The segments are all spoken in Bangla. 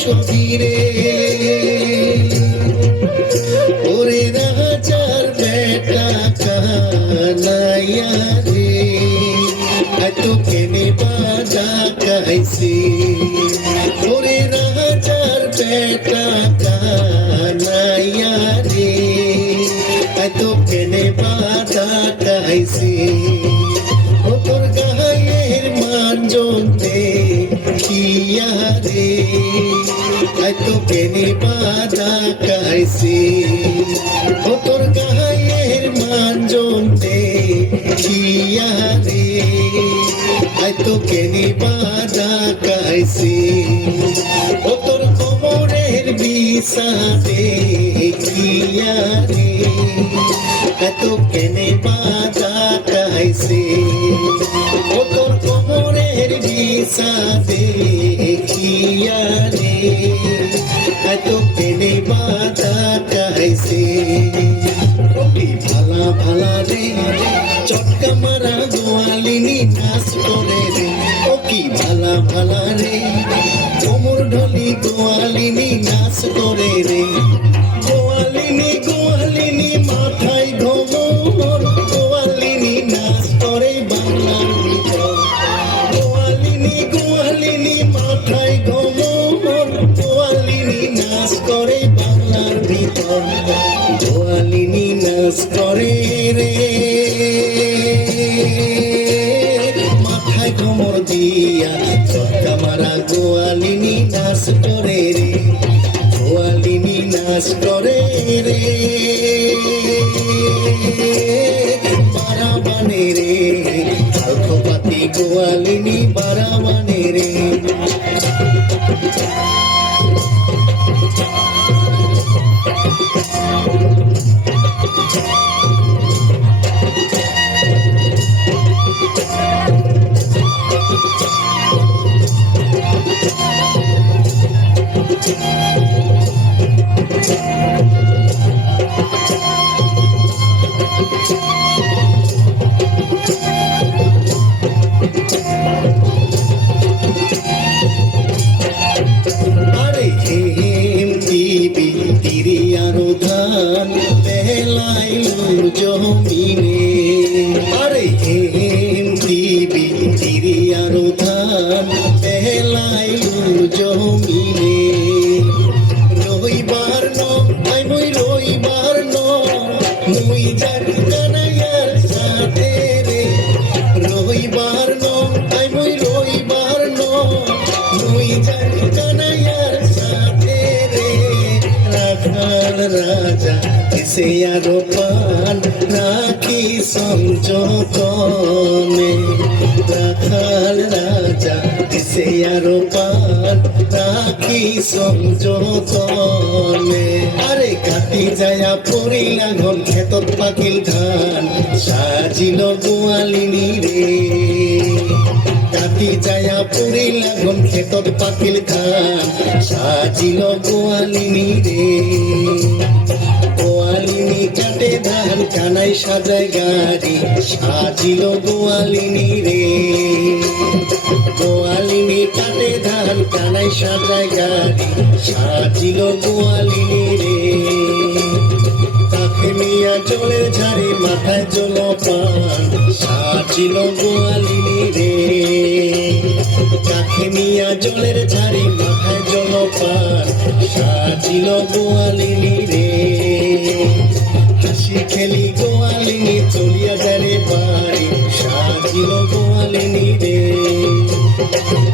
সখীরে ওরে রাজার বেটা কানাইয়া রে এত কেনে বাজা গাইছে ওরে রাজার বেটা কানাইয়া রে এত কেনে বাজা গাইছে ও তোর গায়ের মানজন দেখিয়া রে এত কেনে বাজা গাইছে ও তোর গায়ের মানজন দেখিয়া রে এত কেনে বাজা গাইছে ও তোর কোমরের বিছা দেখিয়া রে এত কেনে বাজা গাইছে ও তোর কোমরের বিছা দেখিয়া রে এত কেনে বাজা গাইছে ভালা ভালা রে চটকা মারা গোয়ালিনী নাচ করে রে ও কি ভালা ভালা রে কোমর ঢলি গোয়ালিনী নাচ করে রে গোয়ালিনী গোয়ালিনী মাথায় ঘোমর গোয়ালিনী নাচ করে বাংলার ভিতর গোয়ালিনী গোয়ালিনী মাথায় ঘোমর গোয়ালিনী নাচ করে বাংলার ভিতর গোয়ালিনী নাচ করে রে মাথায় ঘোমর দিয়া চটকা মারা গোয়ালিনী নাচ করে রে গোয়ালিনী নাচ করে রে বারাবানে রে আলখপাতি গোয়ালিনী বারাবানে রে জমিনে আরে হেম দিবি তিরিয়ারো ধান পেলাইলু জমিনে রবিবার নয় মুই রবিবার মুই জানি কানাইয়ার সাথে রে রবিবার নয় মুই রবিবার মুই জানি কানাইয়ার সাথে রে রাখাল রাজা সে আরো পান রাখি সংযতনে রাখাল রাজা দিছে আরো পান রাখি সংযতনে আরে কাটি যায়া পড়িলা ঘন ক্ষেতত পাকিল ধান সাজিল গোয়ালিনী রে কাটি যায়া পড়িলা ঘন ক্ষেতত পাকিল ধান সাজিল গোয়ালিনী রে গোয়ালিনী কাটে ধান কানাই সাজায় গাড়ি সাজিল গোয়ালিনী রে গোয়ালিনী কাটে ধান কানাই সাজায় গাড়ি সাজিল গোয়ালিনী রে কাকে নিয়া জলের ঝাড়ি মাথায় জলপান সাজিল গোয়ালিনী রে কাকে নিয়া জলের ঝাড়ি মাথায় জলপান সাজিল গোয়ালিনী রে হাসি খেলি গোয়ালিনী চলিয়া যারে বাড়ি সাজিল গোয়ালিনী রে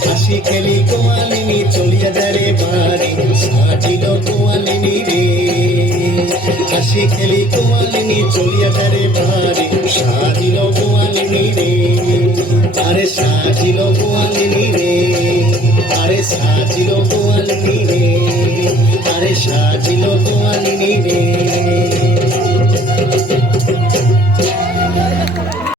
হাসি খেলি গোয়ালিনী চলিয়া যারে বাড়ি সাজিল গোয়ালিনী রে হাসি খেলি গোয়ালিনী চলিয়া যারে বাড়ি সাজিল গোয়ালিনী রে আরে সাজিল গোয়ালিনী রে আরে সাজিল গোয়ালিনী রে আরে সাজিল গোয়ালিনী রে